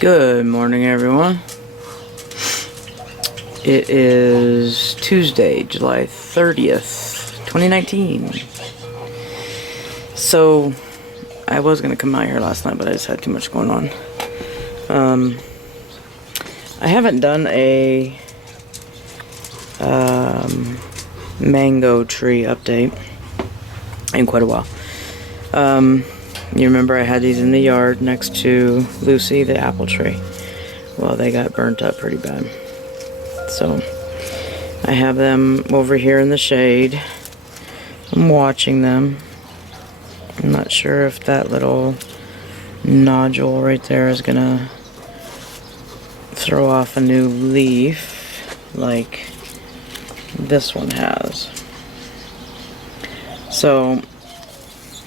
Good morning, everyone. It is Tuesday, July 30th, 2019. So, I was going to come out here last night, but I just had too much going on. I haven't done a mango tree update in quite a while. You remember I had these in the yard next to Lucy, the apple tree. Well, they got burnt up pretty bad. So, I have them over here in the shade. I'm watching them. I'm not sure if that little nodule right there is gonna throw off a new leaf like this one has. So,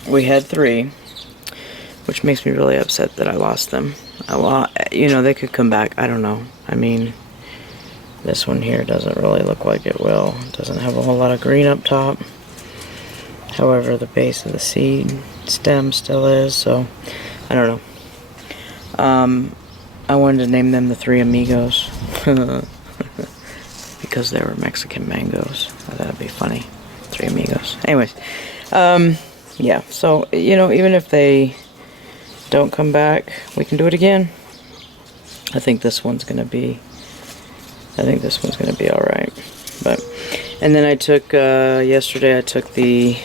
we had 3. Which makes me really upset that I lost them. You know, they could come back. I don't know. I mean, this one here doesn't really look like it will. It doesn't have a whole lot of green up top. However, the base of the seed stem still is, so I don't know. I wanted to name them the 3 Amigos. Because they were Mexican mangoes. I thought that'd be funny. 3 Amigos. Anyways, yeah, so, you know, even if they don't come back, we can do it again. I think this one's gonna be alright. And then I took yesterday I took the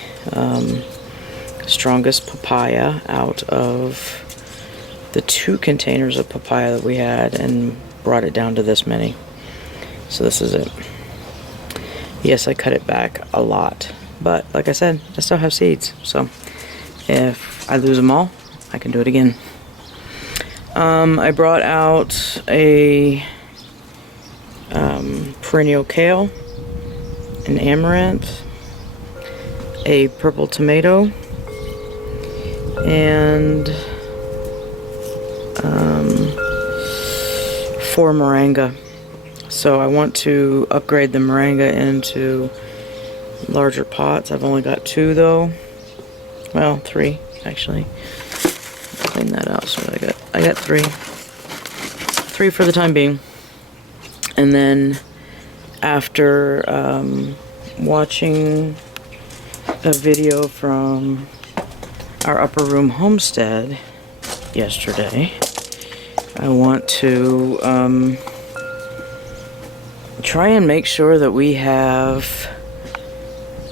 strongest papaya out of the 2 containers of papaya that we had and brought it down to this many. So this is it. Yes, I cut it back a lot, but like I said, I still have seeds, so if I lose them all, I can do it again. I brought out a perennial kale, an amaranth, a purple tomato, and 4 moringa. So I want to upgrade the moringa into larger pots. I've only got 2 though. Well, 3 actually. Clean that out. So I got 3 for the time being. And then after watching a video from our upper room homestead yesterday, I want to try and make sure that we have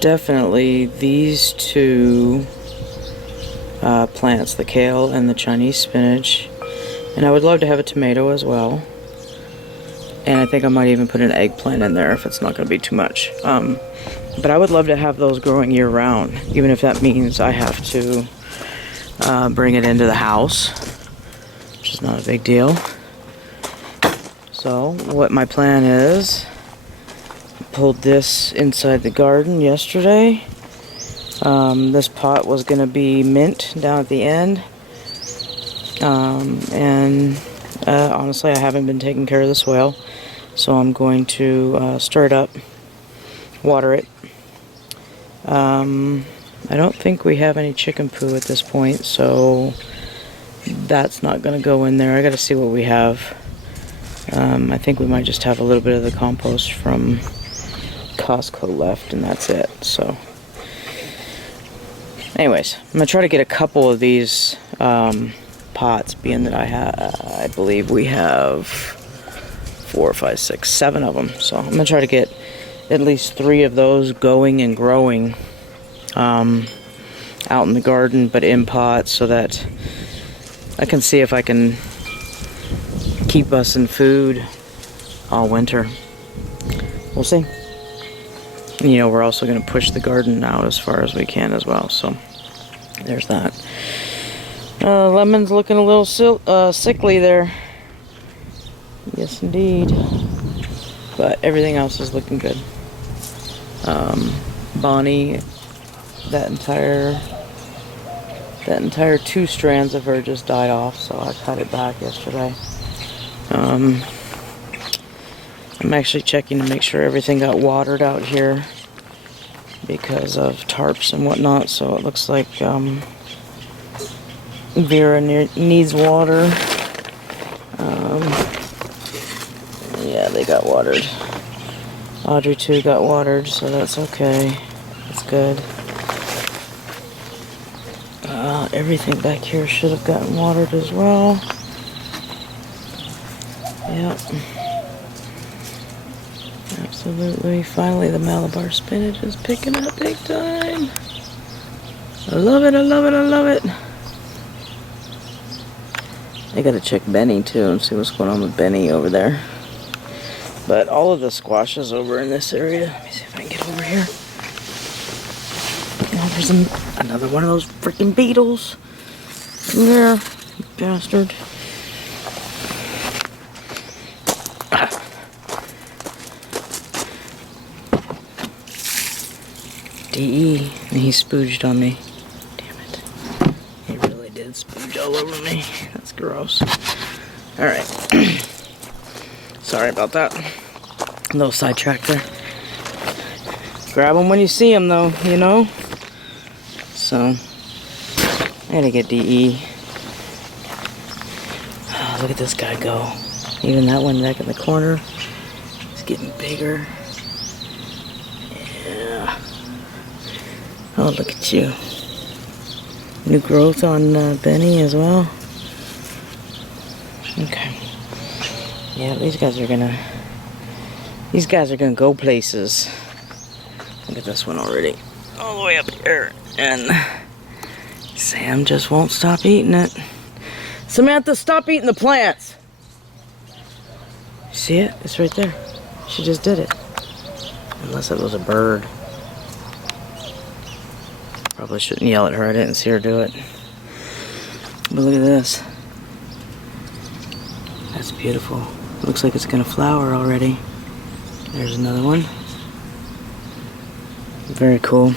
definitely these 2 plants, the kale and the Chinese spinach, and I would love to have a tomato as well, and I think I might even put an eggplant in there if it's not going to be too much, but I would love to have those growing year round, even if that means I have to bring it into the house, which is not a big deal. So what my plan is, I pulled this inside the garden yesterday. This pot was going to be mint down at the end, and honestly I haven't been taking care of the soil, so I'm going to stir it up, water it. I don't think we have any chicken poo at this point, so that's not going to go in there. I got to see what we have. I think we might just have a little bit of the compost from Costco left, and that's it. So anyways, I'm going to try to get a couple of these pots, being that I believe we have 4, 5, 6, 7 of them. So I'm going to try to get at least 3 of those going and growing out in the garden, but in pots, so that I can see if I can keep us in food all winter. We'll see. You know, we're also going to push the garden out as far as we can as well, so there's that. Lemon's looking a little sickly there. Yes, indeed. But everything else is looking good. Bonnie, that entire 2 strands of her just died off, so I cut it back yesterday. I'm actually checking to make sure everything got watered out here because of tarps and whatnot, so it looks like Vera needs water. Yeah, they got watered. Audrey too got watered, so that's okay. That's good. Everything back here should have gotten watered as well. Yep. Absolutely. Finally, the Malabar spinach is picking up big time. I love it, I love it, I love it. I gotta check Benny too and see what's going on with Benny over there. But all of the squashes over in this area. Let me see if I can get over here. Oh, there's another one of those freaking beetles. In there, you bastard. DE, and he spooged on me. Damn it. He really did spooge all over me. That's gross. Alright. Sorry about that. A little sidetracked there. Grab them when you see them, though, you know? So, I gotta get DE. Oh, look at this guy go. Even that one back in the corner is getting bigger. Yeah. Oh, look at you. New growth on Benny as well. Okay. Yeah, these guys are gonna go places. Look at this one already. All the way up here. And Sam just won't stop eating it. Samantha, stop eating the plants. See it? It's right there. She just did it. Unless it was a bird. Probably shouldn't yell at her. I didn't see her do it. But look at this. That's beautiful. Looks like it's gonna flower already. There's another one. Very cool.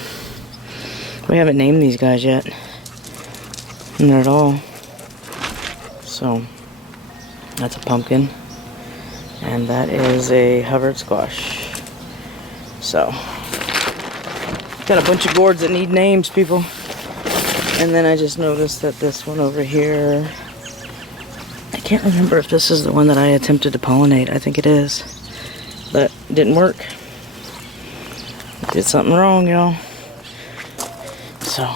We haven't named these guys yet. Not at all. So, that's a pumpkin. And that is a Hubbard squash. So, got a bunch of gourds that need names, people. And then I just noticed that this one over here, I can't remember if this is the one that I attempted to pollinate. I think it is. But it didn't work. Did something wrong, y'all. So,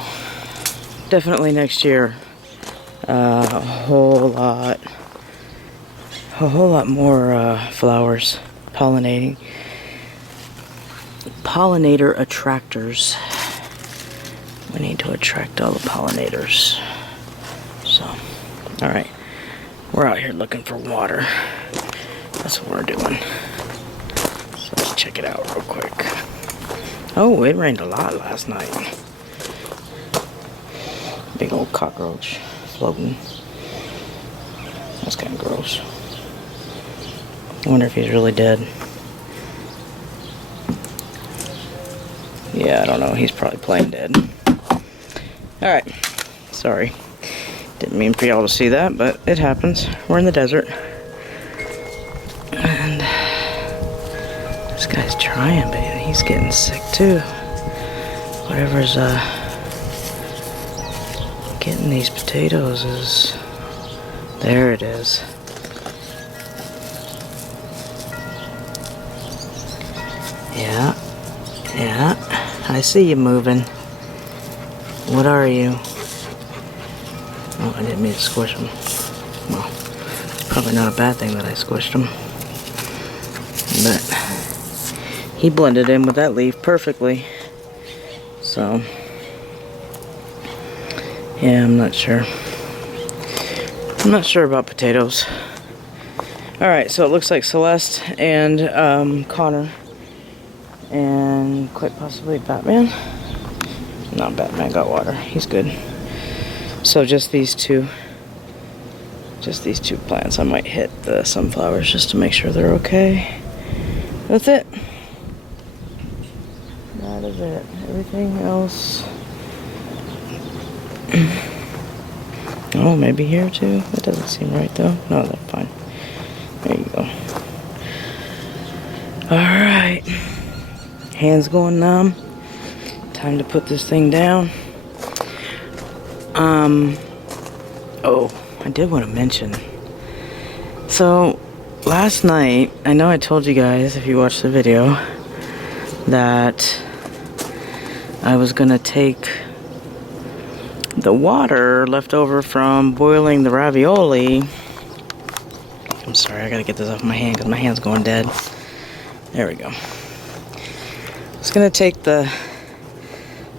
definitely next year, a whole lot more flowers, pollinator attractors. We need to attract all the pollinators. So, all right, we're out here looking for water. That's what we're doing. So let's check it out real quick. Oh, it rained a lot last night. Big old cockroach floating. That's kind of gross. I wonder if he's really dead. Yeah, I don't know. He's probably plain dead. Alright. Sorry. Didn't mean for y'all to see that, but it happens. We're in the desert. And this guy's trying, but he's getting sick too. Whatever's getting these potatoes is... There it is. Yeah. Yeah. I see you moving. What are you? Oh, I didn't mean to squish him. Well, probably not a bad thing that I squished him. But he blended in with that leaf perfectly. So, yeah, I'm not sure. I'm not sure about potatoes. Alright, so it looks like Celeste and Connor and quite possibly Batman. Not Batman, got water. He's good. So just these two plants. I might hit the sunflowers just to make sure they're okay. That's it. That is it. Everything else. Oh, maybe here too. That doesn't seem right though. No, that's fine. There you go. Alright. Hands going numb. Time to put this thing down. Oh, I did want to mention So, last night, I know I told you guys, if you watched the video, that I was gonna take the water left over from boiling the ravioli. I'm sorry, I gotta get this off my hand because my hand's going dead. There we go. I was gonna take the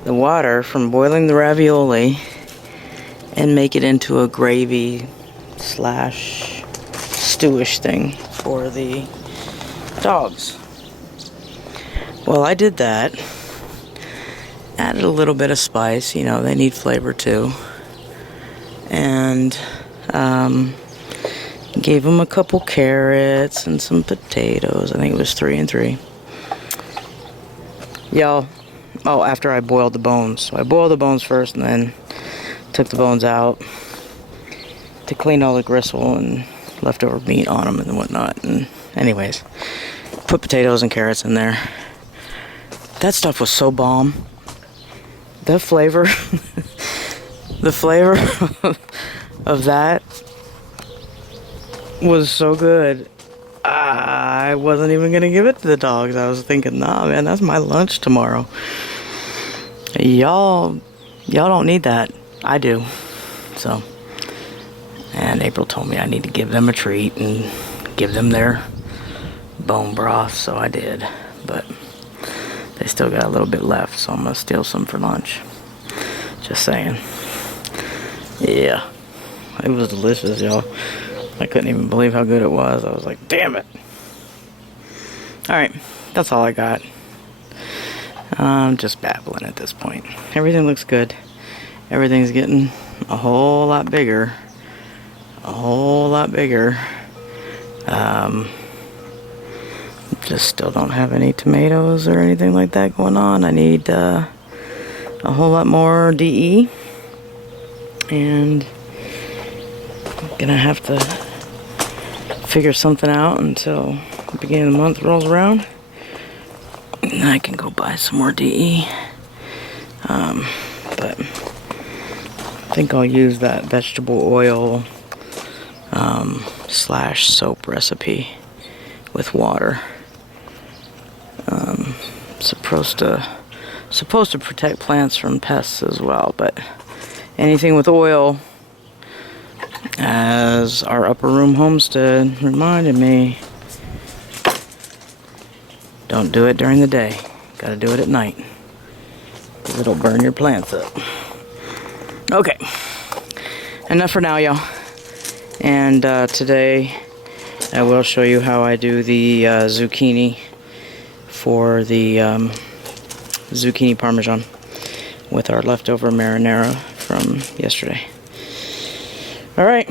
water from boiling the ravioli and make it into a gravy slash stewish thing for the dogs. Well, I did that. Added a little bit of spice, you know, they need flavor too. And gave them a couple carrots and some potatoes. I think it was 3 and 3. Y'all, oh, after I boiled the bones. So I boiled the bones first and then took the bones out to clean all the gristle and leftover meat on them and whatnot. And anyways, put potatoes and carrots in there. That stuff was so bomb. The flavor, the flavor of that was so good. I wasn't even gonna give it to the dogs. I was thinking, nah, man, that's my lunch tomorrow. Y'all don't need that. I do. So, and April told me I need to give them a treat and give them their bone broth, so I did. But they still got a little bit left, so I'm gonna steal some for lunch. Just saying. Yeah, it was delicious, y'all. I couldn't even believe how good it was. I was like, damn it. Alright, that's all I got. I'm just babbling at this point. Everything looks good. Everything's getting a whole lot bigger. A whole lot bigger. Just still don't have any tomatoes or anything like that going on. I need a whole lot more DE. And I'm gonna have to figure something out until the beginning of the month rolls around. And then I can go buy some more DE. But I think I'll use that vegetable oil slash soap recipe with water. Supposed to protect plants from pests as well, but anything with oil, as our upper room homestead reminded me, don't do it during the day. Gotta do it at night, because it'll burn your plants up. Okay, enough for now, y'all. And today I will show you how I do the zucchini for the Zucchini Parmesan with our leftover marinara from yesterday. Alright,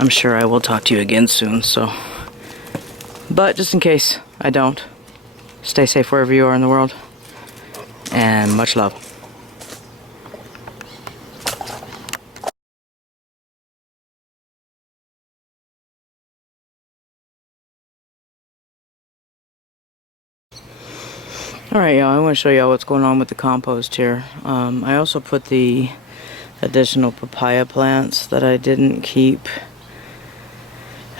I'm sure I will talk to you again soon, so, but just in case I don't, stay safe wherever you are in the world, and much love. Alright, y'all, I want to show y'all what's going on with the compost here. I also put the additional papaya plants that I didn't keep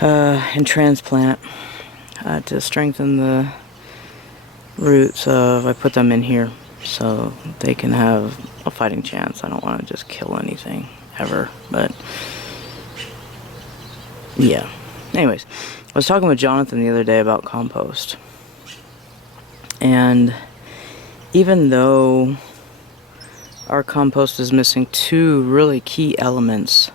and transplant to strengthen the roots of, I put them in here so they can have a fighting chance. I don't want to just kill anything ever, but yeah. Anyways, I was talking with Jonathan the other day about compost. And even though our compost is missing 2 really key elements,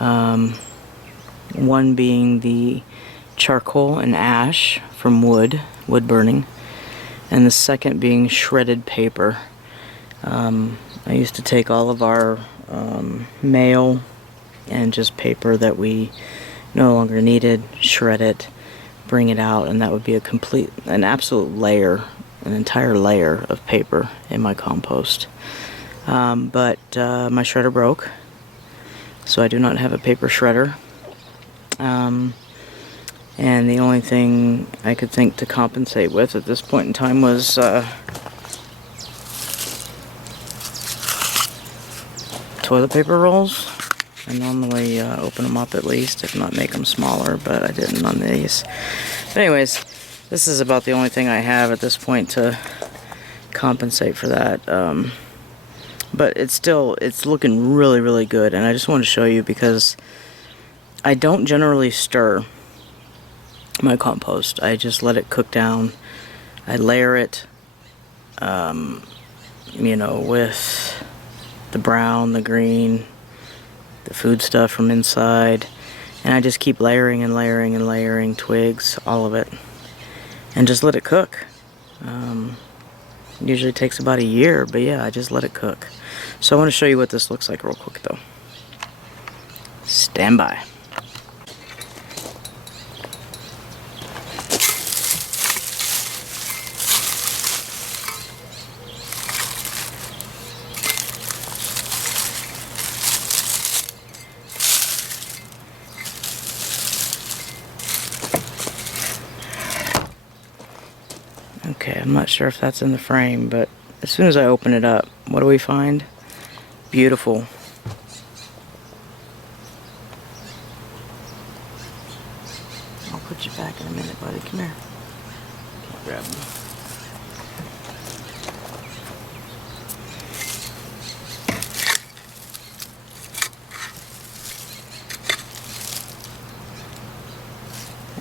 one being the charcoal and ash from wood burning, and the second being shredded paper. I used to take all of our mail and just paper that we no longer needed, shred it, bring it out, and that would be an absolute layer, an entire layer of paper in my compost. But my shredder broke, so I do not have a paper shredder. And the only thing I could think to compensate with at this point in time was toilet paper rolls. I normally open them up at least, if not make them smaller, but I didn't on these. But anyways, this is about the only thing I have at this point to compensate for that. But it's looking really, really good, and I just want to show you because I don't generally stir my compost. I just let it cook down. I layer it, you know, with the brown, the green, the food stuff from inside, and I just keep layering and layering and layering twigs, all of it, and just let it cook. Usually takes about a year, but yeah, I just let it cook. So I want to show you what this looks like real quick though. Stand by. Okay, I'm not sure if that's in the frame, but as soon as I open it up, what do we find? Beautiful. I'll put you back in a minute, buddy. Come here. Grab them.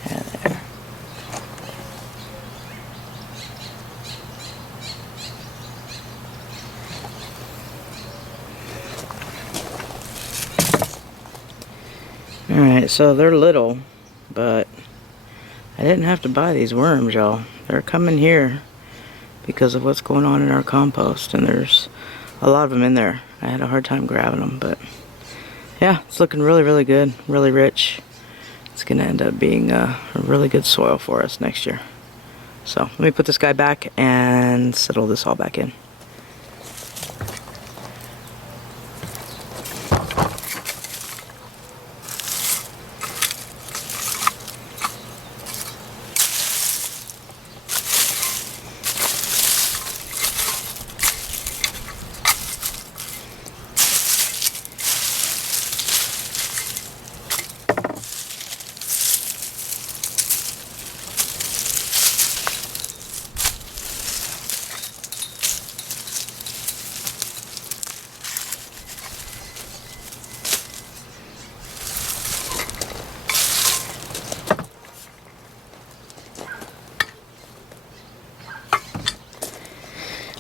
Yeah, there. Alright, so they're little, but I didn't have to buy these worms, y'all. They're coming here because of what's going on in our compost, and there's a lot of them in there. I had a hard time grabbing them, but yeah, it's looking really, really good, really rich. It's going to end up being a really good soil for us next year. So let me put this guy back and settle this all back in.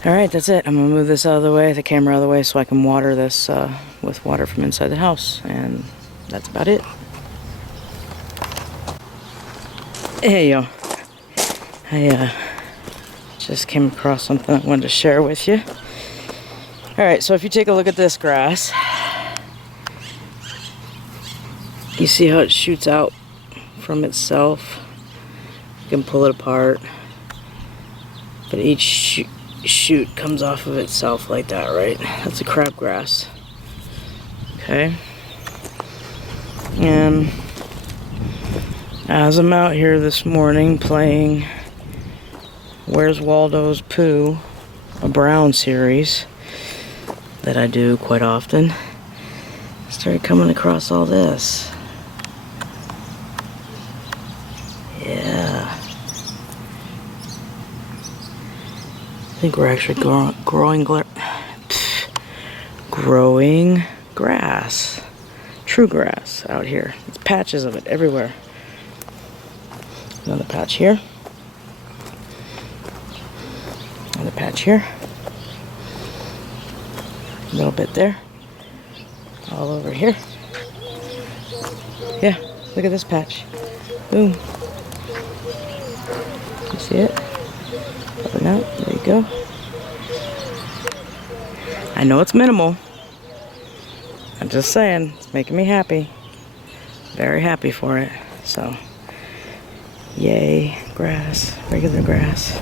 Alright, that's it. I'm going to move this out of the way, the camera out of the way, so I can water this with water from inside the house. And that's about it. Hey, yo. I just came across something I wanted to share with you. Alright, so if you take a look at this grass, you see how it shoots out from itself. You can pull it apart. But each shoot comes off of itself like that, right? That's a crabgrass. Okay. And as I'm out here this morning playing Where's Waldo's Pooh, a brown series that I do quite often, I started coming across all this. Yeah. I think we're actually growing grass, true grass out here. It's patches of it everywhere. Another patch here. Another patch here. A little bit there. All over here. Yeah, look at this patch. Boom. You see it? Popping out. There you go. I know it's minimal. I'm just saying, it's making me happy. Very happy for it. So, yay, grass, regular grass.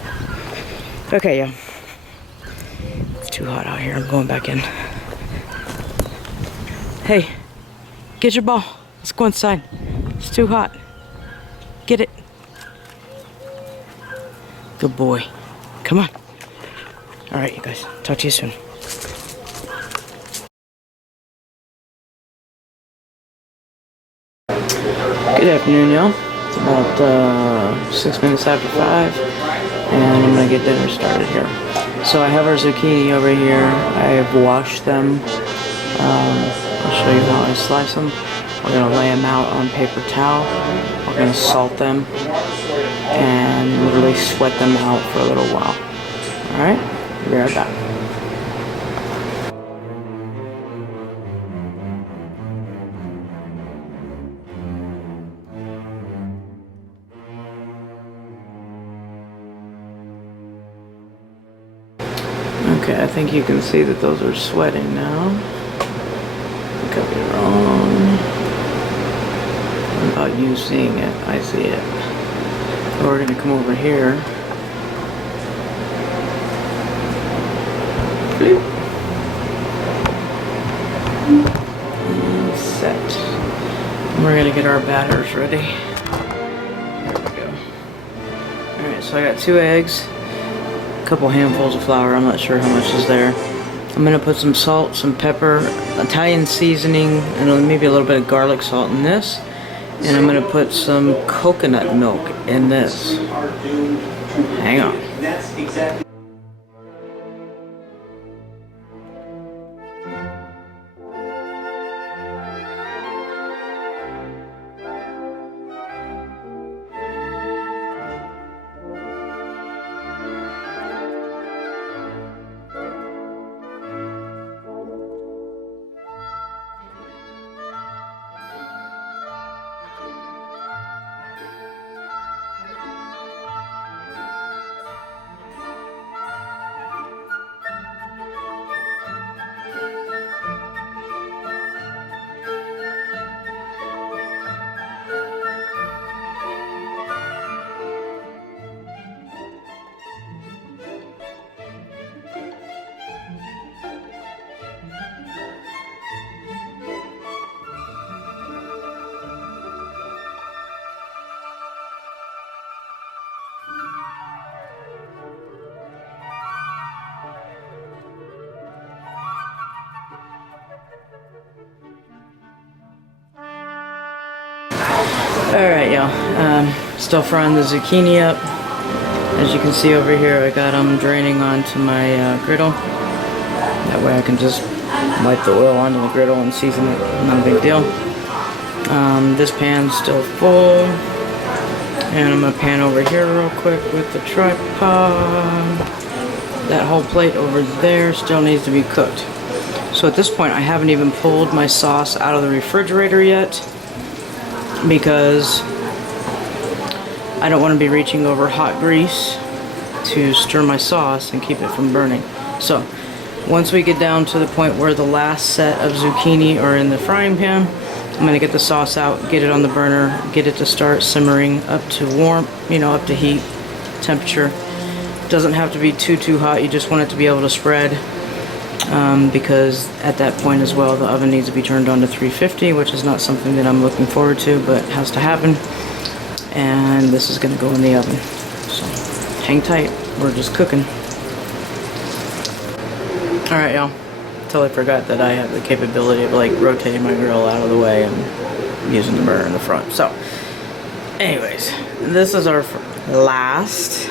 Okay, yeah. It's too hot out here. I'm going back in. Hey, get your ball. Let's go inside. It's too hot. Get it. Good boy. Come on. All right, you guys. Talk to you soon. Good afternoon, y'all. It's about 6 minutes after 5, and I'm gonna get dinner started here. So I have our zucchini over here. I've washed them. I'll show you how I slice them. We're gonna lay them out on paper towel. We're gonna salt them and literally sweat them out for a little while. All right, be right back. Okay, I think you can see that those are sweating now. I could be wrong. What about you seeing it? I see it. So we're gonna come over here. And set. And we're gonna get our batters ready. There we go. Alright, so I got 2 eggs. Couple handfuls of flour, I'm not sure how much is there. I'm gonna put some salt, some pepper, Italian seasoning, and maybe a little bit of garlic salt in this. And I'm gonna put some coconut milk in this. Hang on. Alright, y'all. Still frying the zucchini up. As you can see over here, I got them draining onto my griddle. That way I can just wipe the oil onto the griddle and season it. Not a big deal. This pan's still full. And I'm going to pan over here real quick with the tripod. That whole plate over there still needs to be cooked. So at this point, I haven't even pulled my sauce out of the refrigerator yet, because I don't want to be reaching over hot grease to stir my sauce and keep it from burning. So once we get down to the point where the last set of zucchini are in the frying pan, I'm going to get the sauce out, get it on the burner, get it to start simmering up to warm, up to heat temperature. It doesn't have to be too hot, you just want it to be able to spread. Because at that point as well, the oven needs to be turned on to 350, which is not something that I'm looking forward to, but it has to happen. And this is going to go in the oven. So hang tight, we're just cooking. Alright, y'all. Totally forgot that I have the capability of rotating my grill out of the way and using the burner in the front. So, anyways, this is our last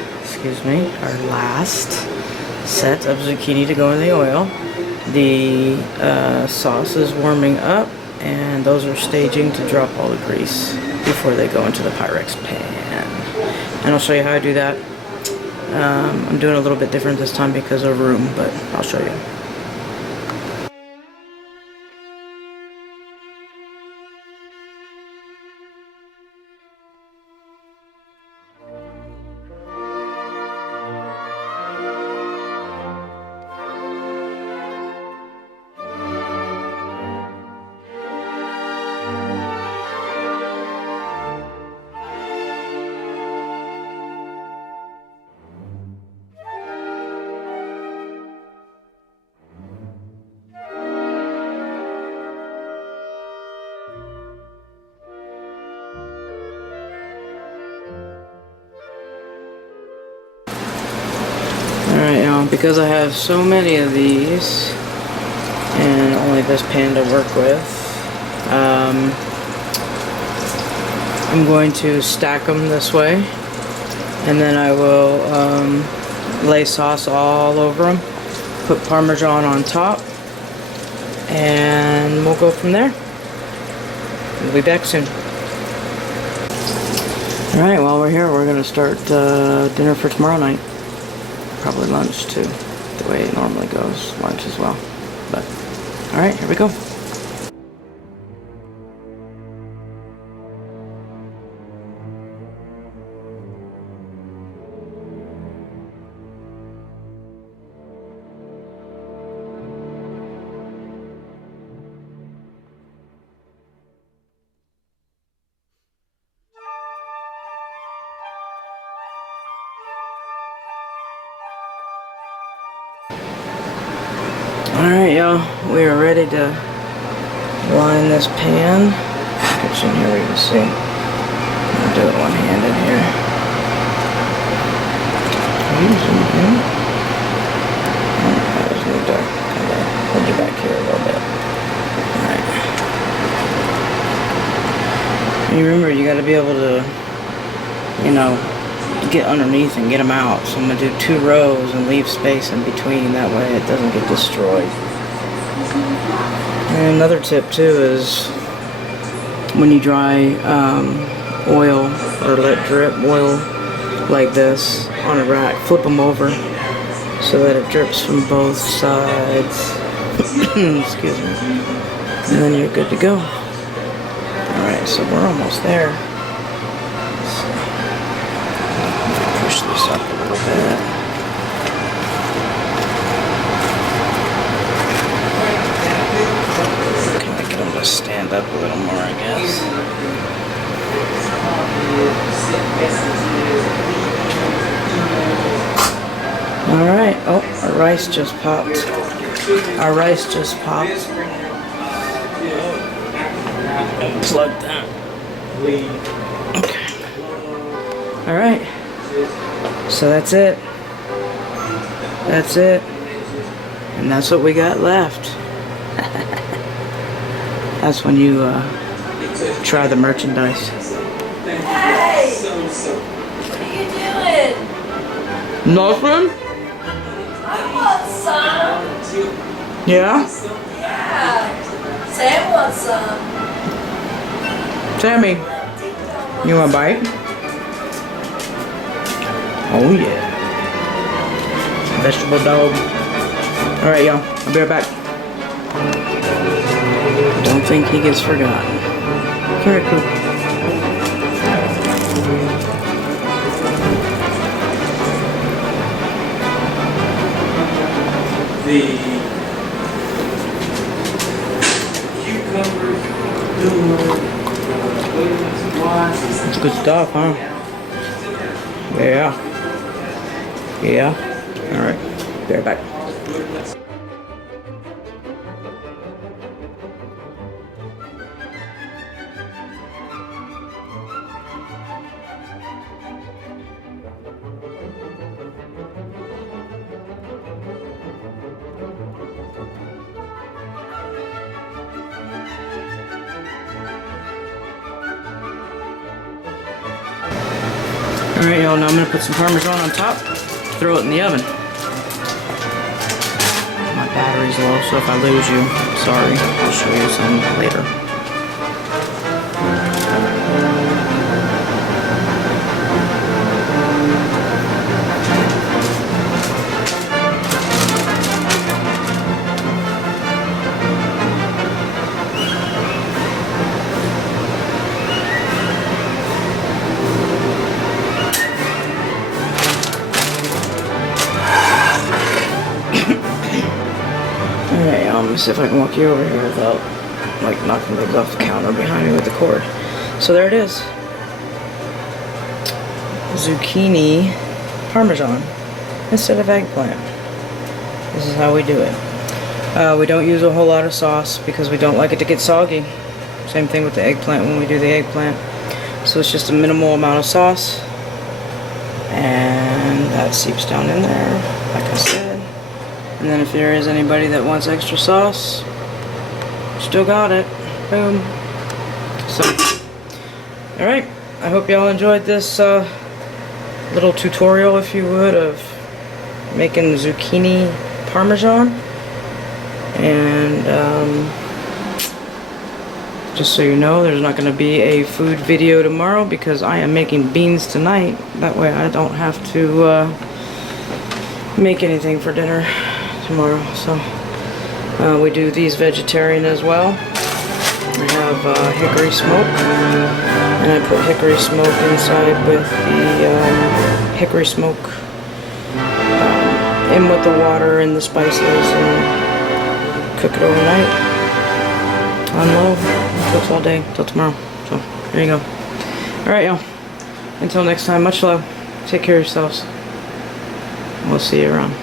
set of zucchini to go in the oil. The sauce is warming up, and those are staging to drop all the grease before they go into the Pyrex pan. And I'll show you how I do that. I'm doing a little bit different this time because of room, but I'll show you. Alright, y'all, because I have so many of these and only this pan to work with, I'm going to stack them this way, and then I will lay sauce all over them, put Parmesan on top, and we'll go from there. We'll be back soon. Alright, while we're here, we're going to start dinner for tomorrow night. Probably lunch too, the way it normally goes, lunch as well. But, alright, here we go. Alright, y'all, we are ready to line this pan. Kitchen here, you can see. I'll do it one-handed here. I just need to kind of hold you back here a little bit. Alright. You remember, you got to be able to, you know, get underneath and get them out. So I'm going to do 2 rows and leave space in between, that way it doesn't get destroyed. And another tip too is when you dry oil or let drip oil like this on a rack, flip them over so that it drips from both sides. Excuse me. And then you're good to go. Alright, so we're almost there. Push this up a little bit. Kind of get them to stand up a little more, I guess. Alright, oh, our rice just popped. Our rice just popped. Plug that. Okay. Alright. So that's it. That's it. And that's what we got left. That's when you try the merchandise. Hey! What are you doing? Nothing? I want some. Yeah? Yeah. Sam wants some. Sammy, you want a bite? Oh yeah. Vegetable dog. Alright, y'all. I'll be right back. Don't think he gets forgotten. Very cool. The cucumbers, It's good stuff, huh? Yeah. Yeah. Alright. Be right back. Alright, y'all, now I'm going to put some Parmesan on top, throw it in the oven. My battery's low, so if I lose you, sorry. I'll show you some later. Alright, let me see if I can walk you over here without, like, knocking things off the counter behind me with the cord. So there it is. Zucchini Parmesan instead of eggplant. This is how we do it. We don't use a whole lot of sauce because we don't like it to get soggy. Same thing with the eggplant when we do the eggplant. So it's just a minimal amount of sauce. And that seeps down in there, like I said. And then if there is anybody that wants extra sauce, still got it. Boom. So, alright, I hope y'all enjoyed this little tutorial, if you would, of making zucchini parmesan. And just so you know, there's not going to be a food video tomorrow because I am making beans tonight. That way I don't have to make anything for dinner tomorrow. So we do these vegetarian as well. I have hickory smoke, and I put hickory smoke inside with the hickory smoke in with the water and the spices, and cook it overnight on low. Cooks all day till tomorrow. So there you go. Alright, y'all. Until next time, much love. Take care of yourselves. We'll see you around.